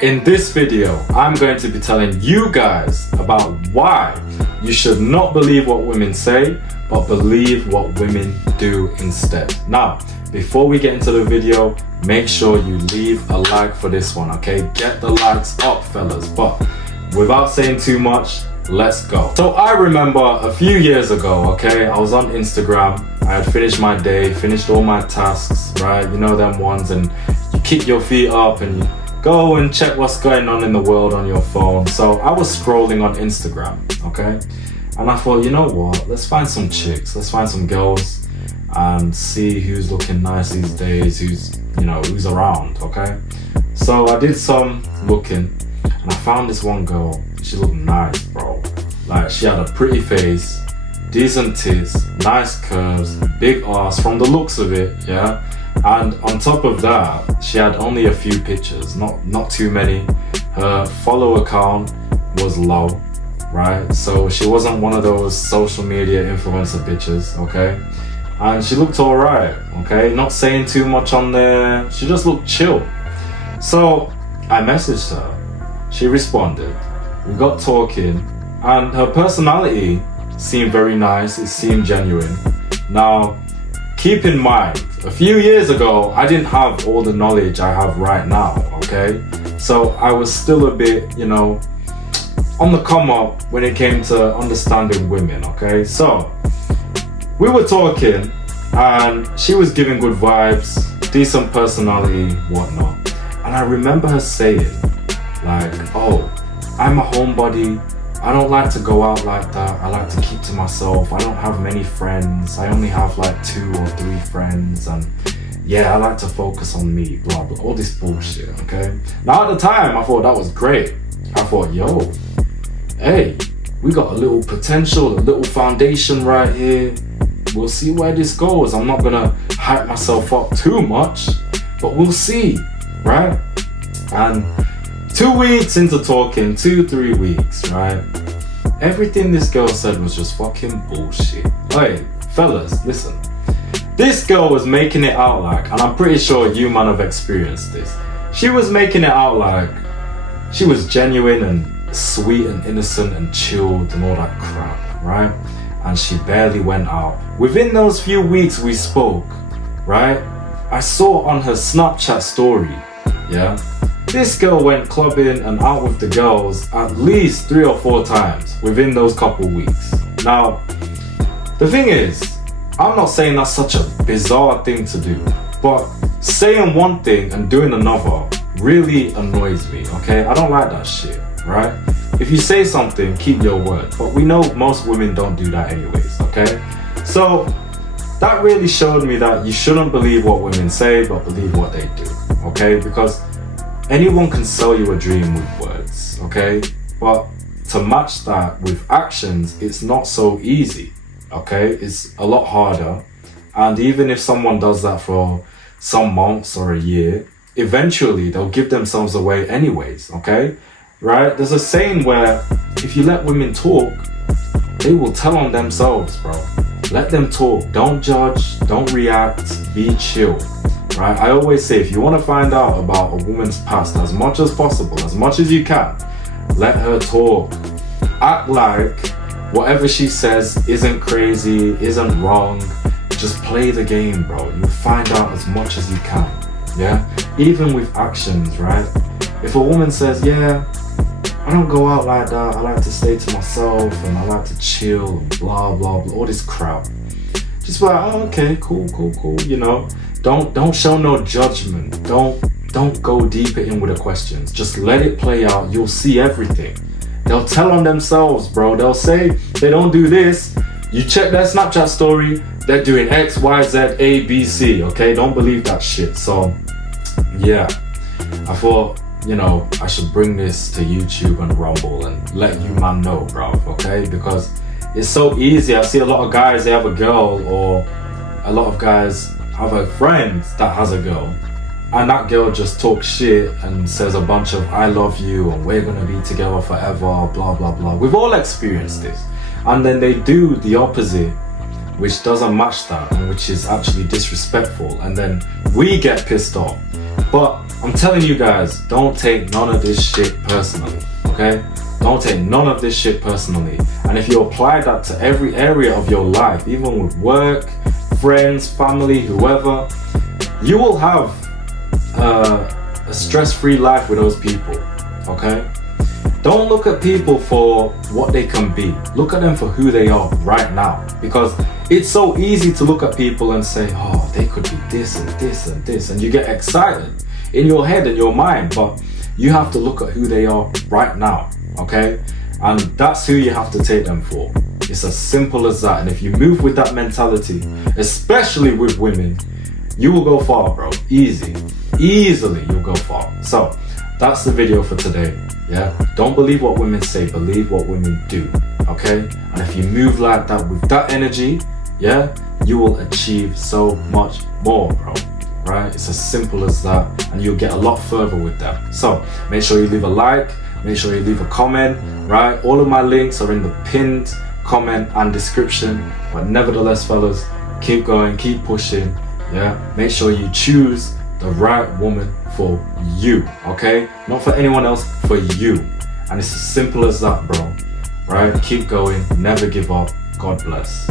In this video, I'm going to be telling you guys about why you should not believe what women say, but believe what women do instead. Now, before we get into the video, make sure you leave a like for this one, okay? Get the likes up, fellas. But without saying too much, let's go. So I remember a few years ago, okay, I was on Instagram. I had finished my day, finished all my tasks, right? You know them ones, and you kick your feet up and you go and check what's going on in the world on your phone. So I was scrolling on Instagram, okay? And I thought, you know what? Let's find some chicks. Let's find some girls and see who's looking nice these days, who's around, okay? So I did some looking and I found this one girl. She looked nice, bro. Like, she had a pretty face, decent tits, nice curves, big ass from the looks of it, yeah? And on top of that, she had only a few pictures, not too many. Her follower count was low, right? So she wasn't one of those social media influencer bitches, okay? And she looked alright, okay? Not saying too much on there, she just looked chill. So I messaged her, she responded, we got talking, and her personality seemed very nice, it seemed genuine. Now, keep in mind, a few years ago, I didn't have all the knowledge I have right now, okay? So I was still a bit, on the come up when it came to understanding women, okay? So we were talking and she was giving good vibes, decent personality, whatnot. And I remember her saying, like, oh, I'm a homebody. I don't like to go out like that. I like to keep to myself. I don't have many friends. I only have like 2 or 3 friends. And yeah, I like to focus on me, blah, blah, all this bullshit, okay? Now at the time, I thought that was great. I thought, yo, hey, we got a little potential, a little foundation right here. We'll see where this goes. I'm not gonna hype myself up too much, but we'll see, right? And 2 weeks into talking, 2-3 weeks, right? Everything this girl said was just fucking bullshit. Hey, fellas, listen. This girl was making it out like, and I'm pretty sure you man have experienced this. She was making it out like she was genuine and sweet and innocent and chilled and all that crap, right? And she barely went out. Within those few weeks we spoke, right? I saw on her Snapchat story, yeah? This girl went clubbing and out with the girls at least 3 or 4 times within those couple weeks. Now, the thing is, I'm not saying that's such a bizarre thing to do, but saying one thing and doing another really annoys me, okay? I don't like that shit, right? If you say something, keep your word. But we know most women don't do that anyways, okay? So that really showed me that you shouldn't believe what women say, but believe what they do, okay? Because anyone can sell you a dream with words, okay? But to match that with actions, it's not so easy, okay? It's a lot harder. And even if someone does that for some months or a year, eventually they'll give themselves away anyways, okay? Right? There's a saying where if you let women talk, they will tell on themselves, bro. Let them talk. Don't judge. Don't react. Be chill. Right? I always say, if you want to find out about a woman's past as much as possible, as much as you can, let her talk. Act like whatever she says isn't crazy, isn't wrong. Just play the game, bro. You'll find out as much as you can. Yeah? Even with actions, right? If a woman says, yeah, I don't go out like that, I like to stay to myself and I like to chill and blah, blah, blah, all this crap. Just be like, oh, okay, cool. Don't show no judgment. Don't go deeper in with the questions. Just let it play out. You'll see everything. They'll tell on themselves, bro. They'll say they don't do this. You check their Snapchat story, they're doing X, Y, Z, A, B, C, okay? Don't believe that shit. So, yeah, I thought, I should bring this to YouTube and Rumble and let you man know, bro, okay? Because it's so easy. I see a lot of guys, they have a girl, or a lot of guys have a friend that has a girl, and that girl just talks shit and says a bunch of I love you and we're gonna be together forever, blah, blah, blah. We've all experienced this. And then they do the opposite, which doesn't match that and which is actually disrespectful. And then we get pissed off. But I'm telling you guys, don't take none of this shit personally, okay? Don't take none of this shit personally. And if you apply that to every area of your life, even with work, friends, family, whoever, you will have a stress-free life with those people, okay? Don't look at people for what they can be. Look at them for who they are right now. Because it's so easy to look at people and say, oh, they could be this and this and this. And you get excited in your head and your mind. But you have to look at who they are right now, okay? And that's who you have to take them for. It's as simple as that. And if you move with that mentality, especially with women, you will go far, bro. Easily you'll go far. So that's the video for today. Yeah, don't believe what women say, believe what women do, okay? And if you move like that with that energy, yeah, you will achieve so much more, bro, right? It's as simple as that, and you'll get a lot further with that. So make sure you leave a like, make sure you leave a comment, right? All of my links are in the pinned comment and description. But nevertheless, fellas, keep going, keep pushing, yeah? Make sure you choose the right woman for you, okay? Not for anyone else, for you. And it's as simple as that, bro, right? Keep going, never give up. God bless.